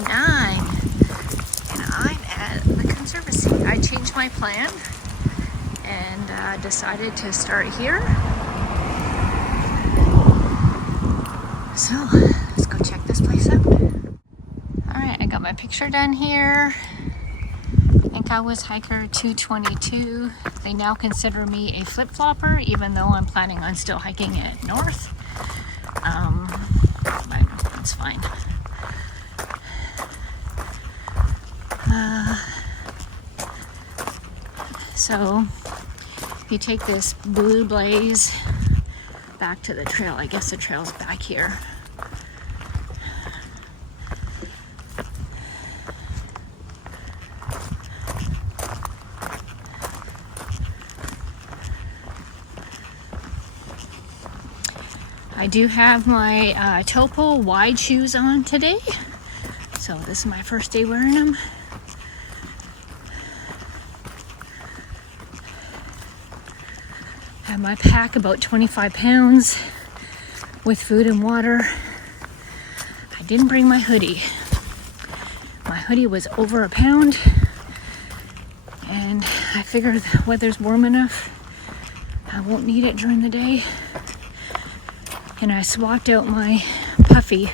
and I'm at the Conservancy. I changed my plan and decided to start here. So let's go check this place out. Alright, I got my picture done here. I think I was hiker 222. They now consider me a flip-flopper, even though I'm planning on still hiking it north. But it's fine. So if you take this blue blaze back to the trail, I guess the trail's back here. I do have my Topo wide shoes on today, so this is my first day wearing them. I have my pack, about 25 pounds, with food and water. I didn't bring my hoodie. My hoodie was over a pound, and I figured the weather's warm enough, I won't need it during the day. And I swapped out my puffy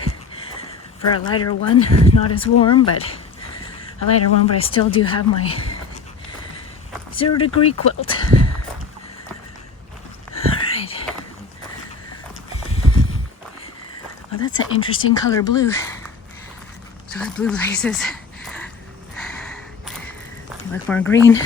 for a lighter one. Not as warm, but a lighter one, but I still do have my 0-degree quilt. Alright. Well, that's an interesting color blue. Those blue blazes. They look more green.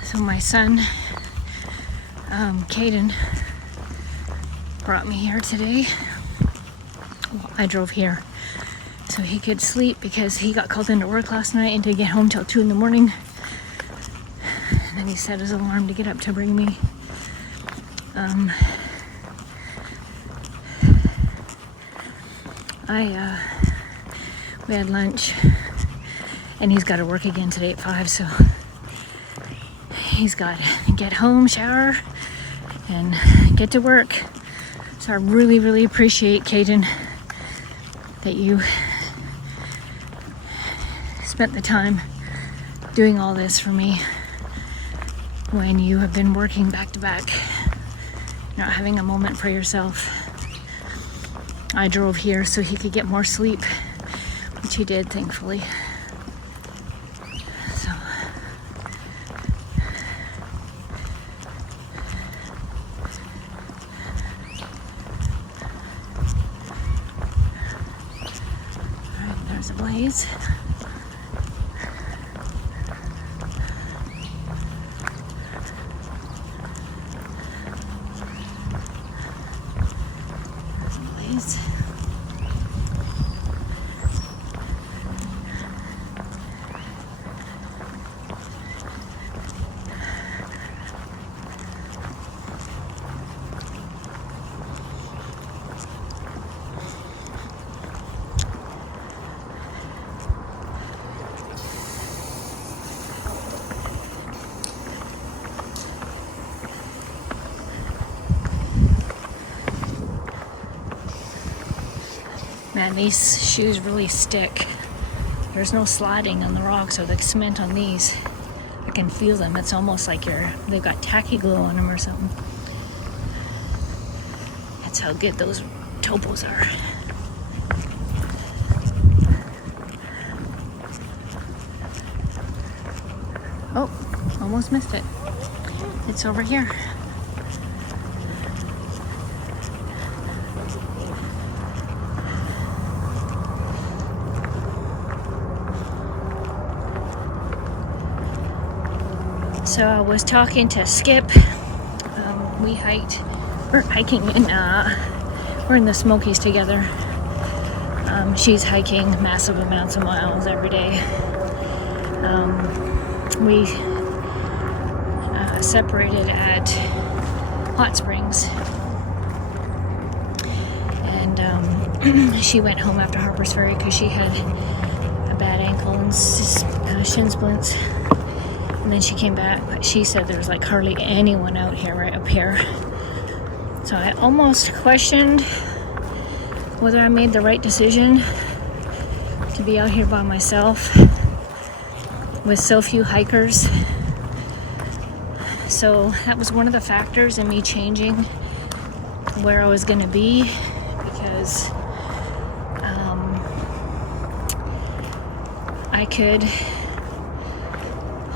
So my son, Caden, brought me here today. Well, I drove here so he could sleep because he got called into work last night and didn't get home till 2 in the morning. And then he set his alarm to get up to bring me. We had lunch, and he's got to work again today at 5, so he's got to get home, shower, and get to work. So I really, really appreciate, Caden, that you spent the time doing all this for me when you have been working back to back, not having a moment for yourself. I drove here so he could get more sleep, which he did, thankfully. So alright, there's a blaze. Man, these shoes really stick. There's no sliding on the rocks or the cement on these. I can feel them. It's almost like they've got tacky glue on them or something. That's how good those Topos are. Oh, almost missed it. It's over here. So I was talking to Skip. We're hiking in, we're in the Smokies together. She's hiking massive amounts of miles every day. We separated at Hot Springs. And she went home after Harper's Ferry because she had a bad ankle and shin splints. And then she came back, but she said there was like hardly anyone out here, right up here. So I almost questioned whether I made the right decision to be out here by myself with so few hikers. So that was one of the factors in me changing where I was going to be, because I could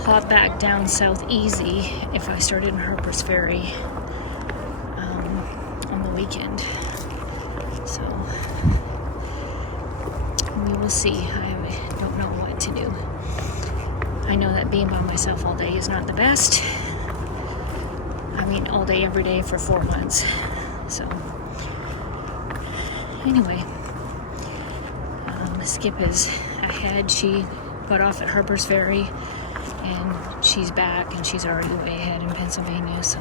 hop back down south easy if I started in Harper's Ferry on the weekend. So we will see. I don't know what to do. I know that being by myself all day is not the best. I mean, all day, every day for 4 months. So, anyway, Skip is ahead. She got off at Harper's Ferry, and she's back, and she's already way ahead in Pennsylvania. So,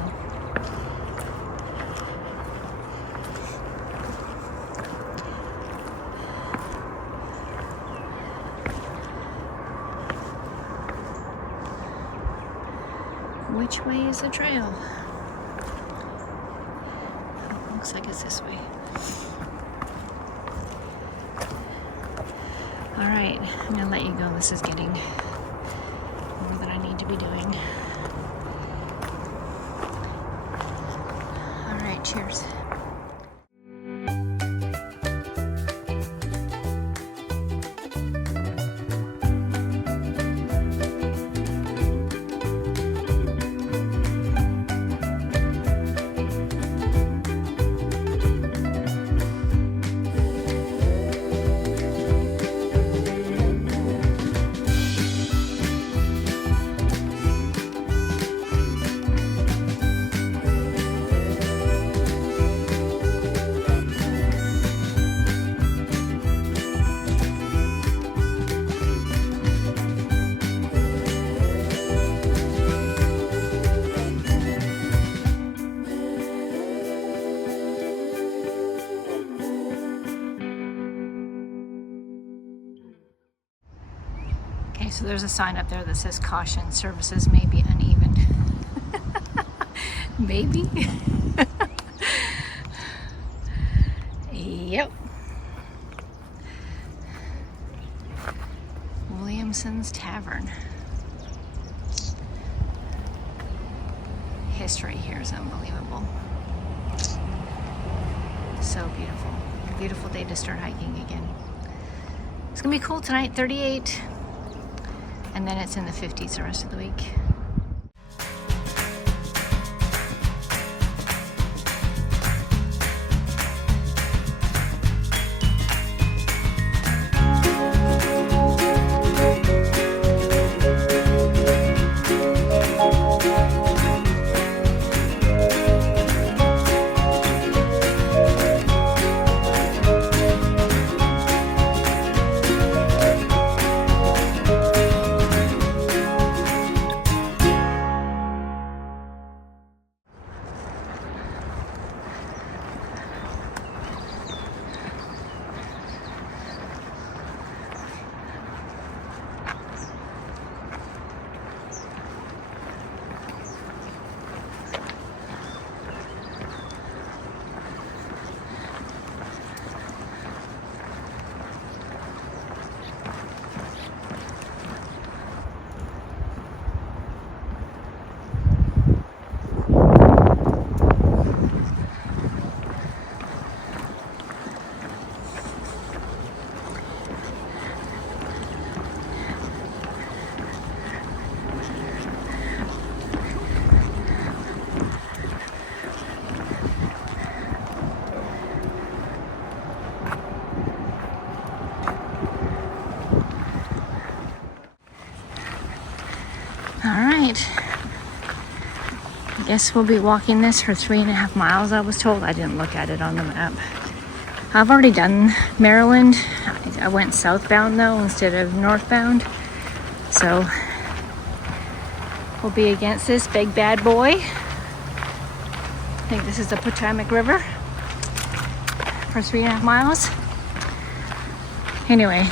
which way is the trail? Looks like it's this way. Alright, I'm gonna let you go. This is getting more than I need to be doing. Alright, cheers. So there's a sign up there that says caution, services may be uneven. Maybe. Yep. Williamson's Tavern. History here is unbelievable. So beautiful. Beautiful day to start hiking again. It's gonna be cool tonight, 38. And then it's in the 50s the rest of the week. Alright, I guess we'll be walking this for 3.5 miles, I was told. I didn't look at it on the map. I've already done Maryland. I went southbound though instead of northbound. So will be against this big bad boy. I think this is the Potomac River for 3.5 miles. Anyway,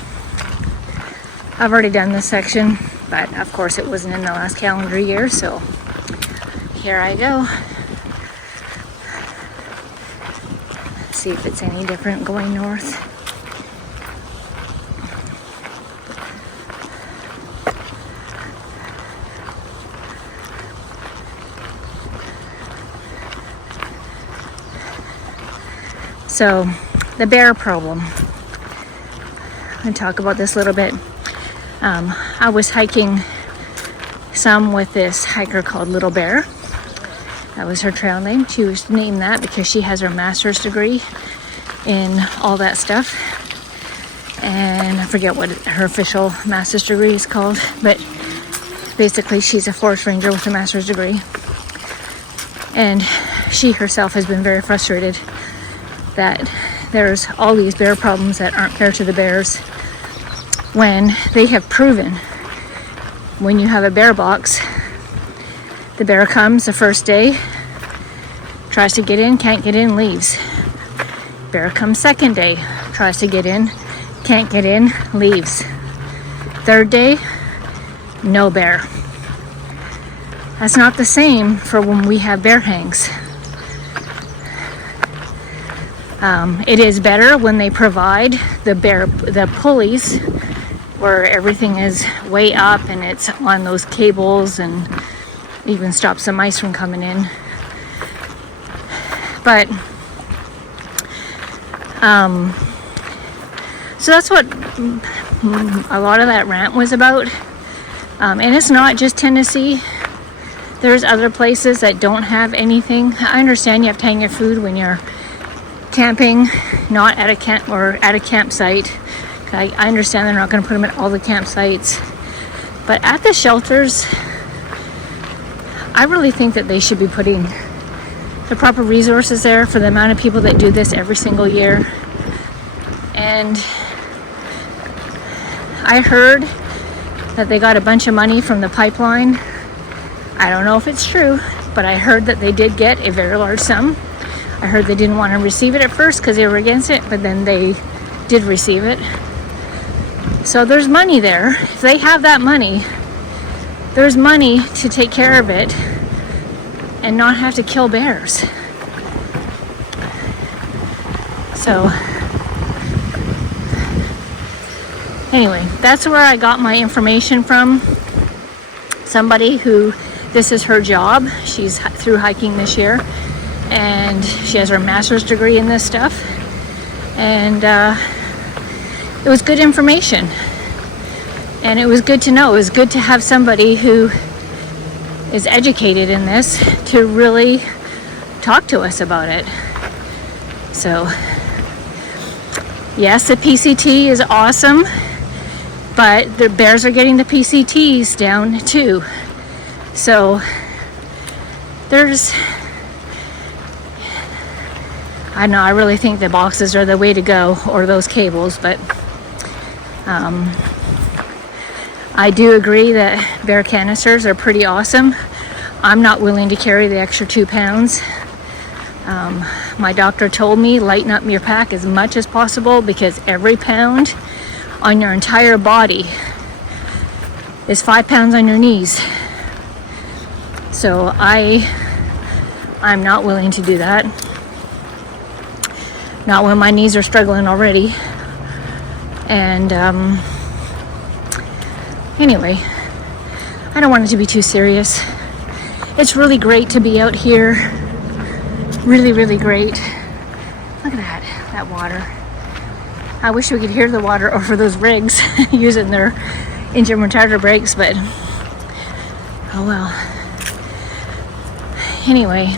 I've already done this section, but of course it wasn't in the last calendar year, so here I go. See if it's any different going north. So, the bear problem. I'm going to talk about this a little bit. I was hiking some with this hiker called Little Bear. That was her trail name. She was named that because she has her master's degree in all that stuff. And I forget what her official master's degree is called, but basically she's a forest ranger with a master's degree. And she herself has been very frustrated that there's all these bear problems that aren't fair to the bears, when they have proven when you have a bear box, the bear comes the first day, tries to get in, can't get in, leaves. Bear comes second day, tries to get in, can't get in, leaves. Third day, no bear. That's not the same for when we have bear hangs. It is better when they provide the pulleys where everything is way up and it's on those cables and even stops the mice from coming in. But so that's what a lot of that rant was about. And it's not just Tennessee. There's other places that don't have anything. I understand you have to hang your food when you're camping, not at a camp or at a campsite. I understand they're not going to put them at all the campsites, but at the shelters, I really think that they should be putting the proper resources there for the amount of people that do this every single year. And I heard that they got a bunch of money from the pipeline. I don't know if it's true, but I heard that they did get a very large sum. I heard they didn't want to receive it at first because they were against it, but then they did receive it. So there's money there. If they have that money, there's money to take care of it and not have to kill bears. So anyway, that's where I got my information from. Somebody who, this is her job. She's through hiking this year, and she has her master's degree in this stuff. And it was good information, and it was good to know. It was good to have somebody who is educated in this to really talk to us about it. So yes, the PCT is awesome, but the bears are getting the PCTs down too. So there's, I know, I really think the boxes are the way to go, or those cables, but I do agree that bear canisters are pretty awesome. I'm not willing to carry the extra 2 pounds. My doctor told me lighten up your pack as much as possible, because every pound on your entire body is 5 pounds on your knees. So I'm not willing to do that. Not when my knees are struggling already. And anyway, I don't want it to be too serious. It's really great to be out here. Really, really great. Look at that water. I wish we could hear the water over those rigs using their engine retarder brakes, but oh well. Anyway,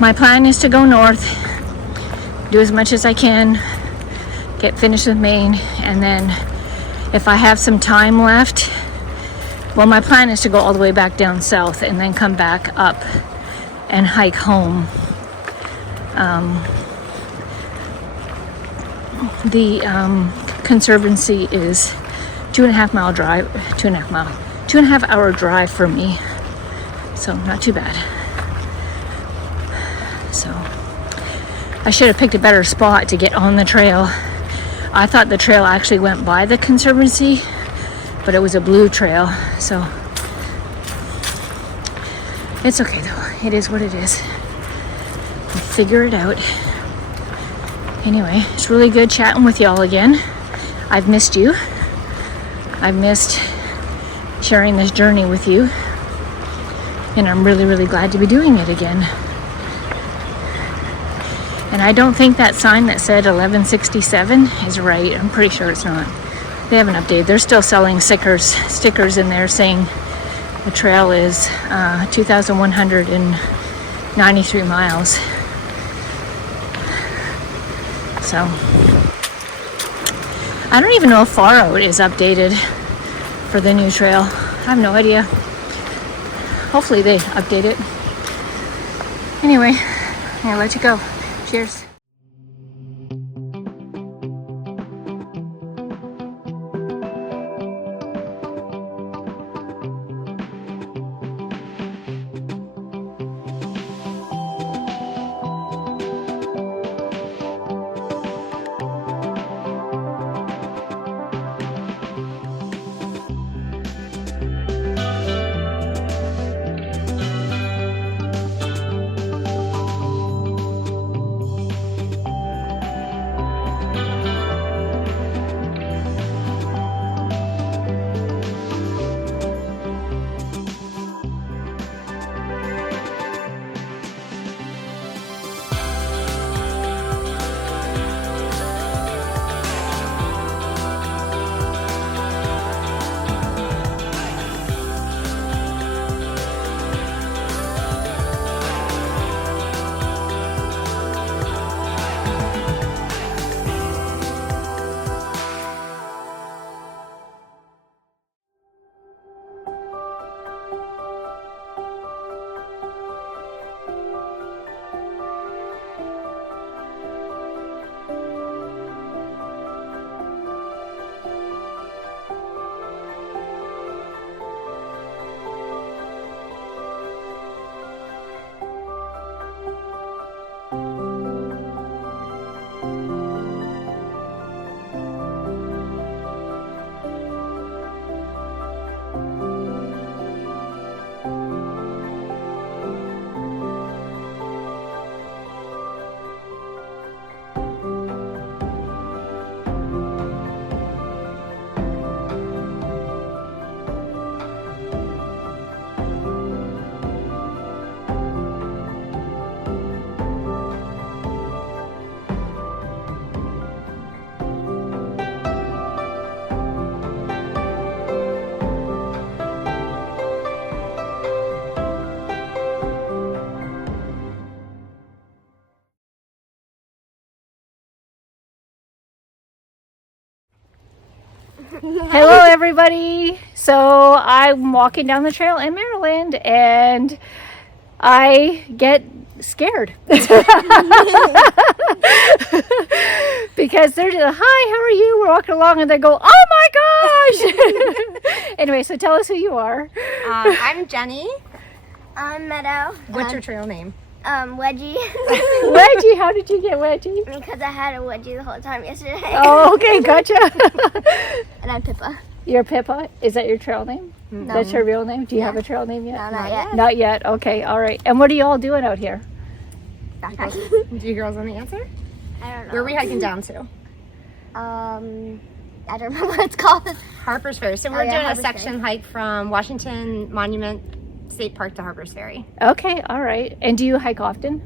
my plan is to go north, do as much as I can, get finished with Maine, and then if I have some time left, well, my plan is to go all the way back down south and then come back up and hike home. The Conservancy is 2.5 mile drive, 2.5 2.5 hour drive for me. So not too bad. So I should have picked a better spot to get on the trail. I thought the trail actually went by the Conservancy, but it was a blue trail. So it's okay though. It is what it is. We'll figure it out. Anyway, it's really good chatting with y'all again. I've missed you. I've missed sharing this journey with you. And I'm really, really glad to be doing it again. And I don't think that sign that said 1167 is right. I'm pretty sure it's not. They haven't updated. They're still selling stickers in there saying the trail is 2,193 miles. So I don't even know if Far Out is updated for the new trail. I have no idea. Hopefully they update it. Anyway, I'll let you go. Cheers. Hello everybody. So I'm walking down the trail in Maryland and I get scared because they're just, hi, how are you? We're walking along and they go, oh my gosh. Anyway, so tell us who you are. I'm Jenny. I'm Meadow. What's your trail name? Wedgie. Wedgie, how did you get Wedgie? Because I had a wedgie the whole time yesterday. Oh, okay, gotcha. And I'm Pippa. You're Pippa? Is that your trail name? No. That's your real name? Do you have a trail name yet? No, not yet. Not yet. Okay, all right. And what are you all doing out here? Backpacking. Do you girls want the answer? I don't know. Where are we hiking down to? I don't remember what it's called. Harper's Ferry. So we're doing Harper's a section Ferry. hike from Washington Monument State Park to Harper's Ferry. Okay, all right. And do you hike often?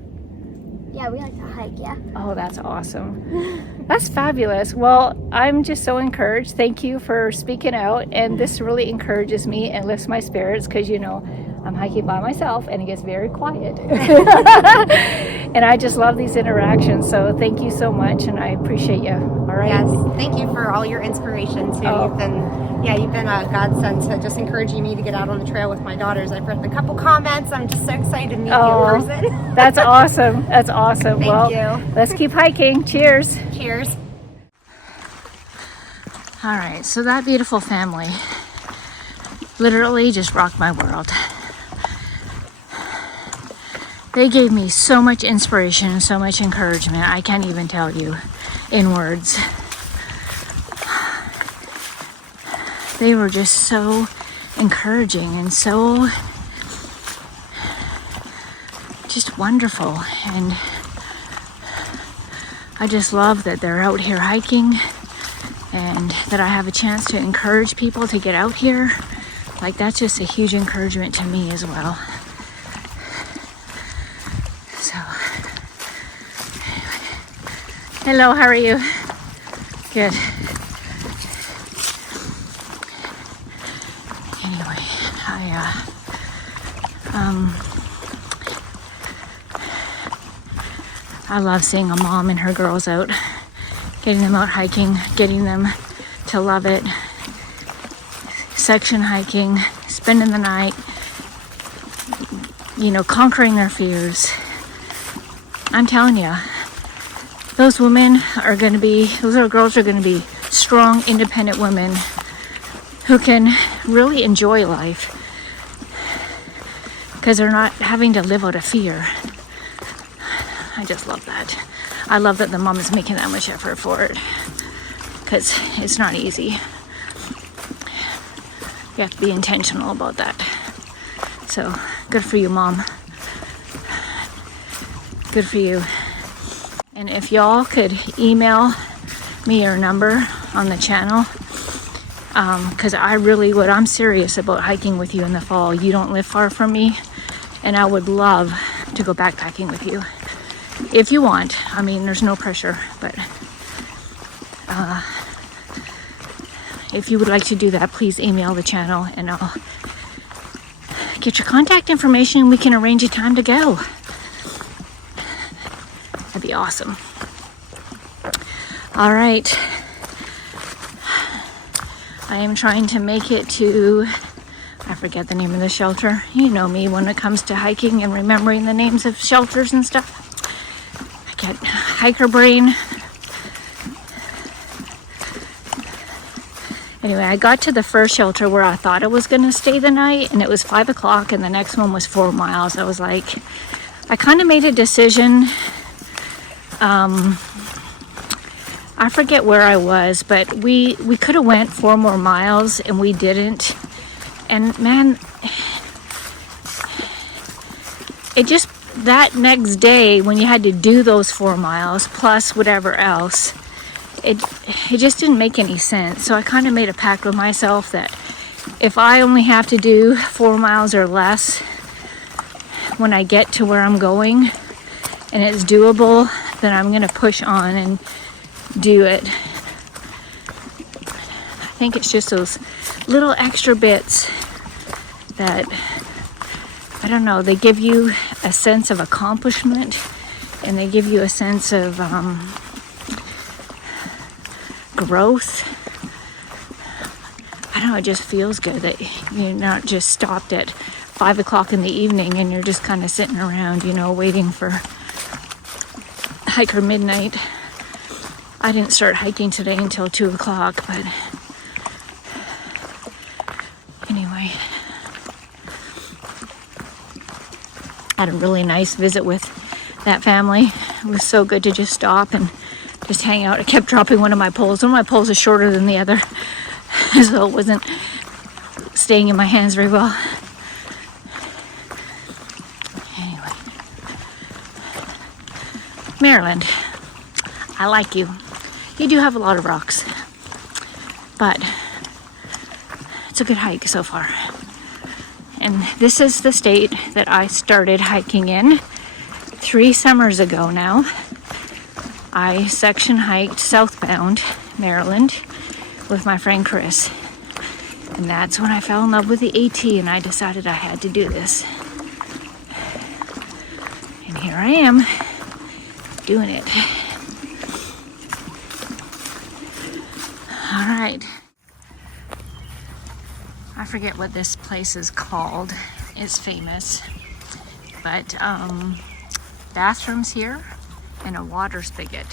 Yeah, we like to hike, yeah. Oh, that's awesome. That's fabulous. Well, I'm just so encouraged. Thank you for speaking out. And this really encourages me and lifts my spirits because, you know, I'm hiking by myself and it gets very quiet. And I just love these interactions. So thank you so much and I appreciate you. All right. Yes, thank you for all your inspiration too. Oh. You've been a godsend to just encouraging me to get out on the trail with my daughters. I've read a couple comments. I'm just so excited to meet you in person. That's awesome. That's awesome. Thank Well, you. let's keep hiking. Cheers. Cheers. All right, so that beautiful family literally just rocked my world. They gave me so much inspiration and so much encouragement. I can't even tell you in words. They were just so encouraging and so just wonderful. And I just love that they're out here hiking and that I have a chance to encourage people to get out here. Like, that's just a huge encouragement to me as well. So, anyway. Hello, how are you? Good. Anyway, I love seeing a mom and her girls out, getting them out hiking, getting them to love it, section hiking, spending the night, you know, conquering their fears. I'm telling you, those women are going to be, those little girls are going to be strong, independent women who can really enjoy life because they're not having to live out of fear. I just love that. I love that the mom is making that much effort for it because it's not easy. You have to be intentional about that. So good for you, Mom. Good for you. And if y'all could email me your number on the channel, because I really would. I'm serious about hiking with you in the fall. You don't live far from me, and I would love to go backpacking with you. If you want. I mean, there's no pressure, but if you would like to do that, please email the channel and I'll get your contact information and we can arrange a time to go. That'd be awesome. All right. I am trying to make it to, I forget the name of the shelter. You know me when it comes to hiking and remembering the names of shelters and stuff. I get hiker brain. Anyway, I got to the first shelter where I thought I was going to stay the night, and it was 5 o'clock, and the next one was 4 miles. I was like, I kind of made a decision. I forget where I was, but we could have went 4 more miles, and we didn't. And man, it just, that next day when you had to do those 4 miles plus whatever else, it just didn't make any sense. So I kind of made a pact with myself that if I only have to do 4 miles or less when I get to where I'm going and it's doable, then I'm going to push on and do it. I think it's just those little extra bits that, I don't know, they give you a sense of accomplishment and they give you a sense of growth. I don't know, it just feels good that you're not just stopped at 5 o'clock in the evening and you're just kind of sitting around, you know, waiting for hiker midnight. I didn't start hiking today until 2 o'clock, but anyway. I had a really nice visit with that family. It was so good to just stop and just hang out. I kept dropping one of my poles. One of my poles is shorter than the other, so it wasn't staying in my hands very well. Anyway. Maryland, I like you. You do have a lot of rocks, but it's a good hike so far. And this is the state that I started hiking in 3 summers ago now. I section hiked southbound Maryland with my friend Chris. And that's when I fell in love with the AT and I decided I had to do this. And here I am doing it. All right. I forget what this place is called. It's famous. But bathrooms here and a water spigot.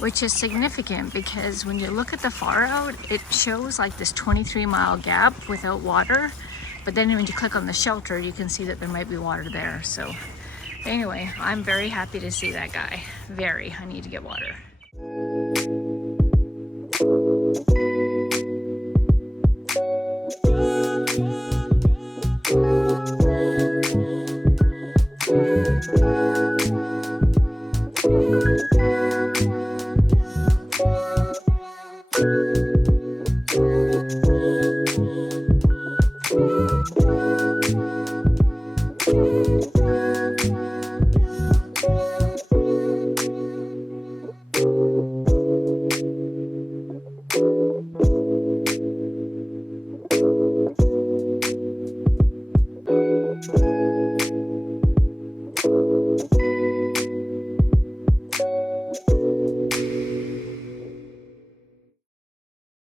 which is significant because when you look at the far out, it shows like this 23-mile gap without water. But then when you click on the shelter, you can see that there might be water there. So anyway, I'm very happy to see that guy. Very. I need to get water.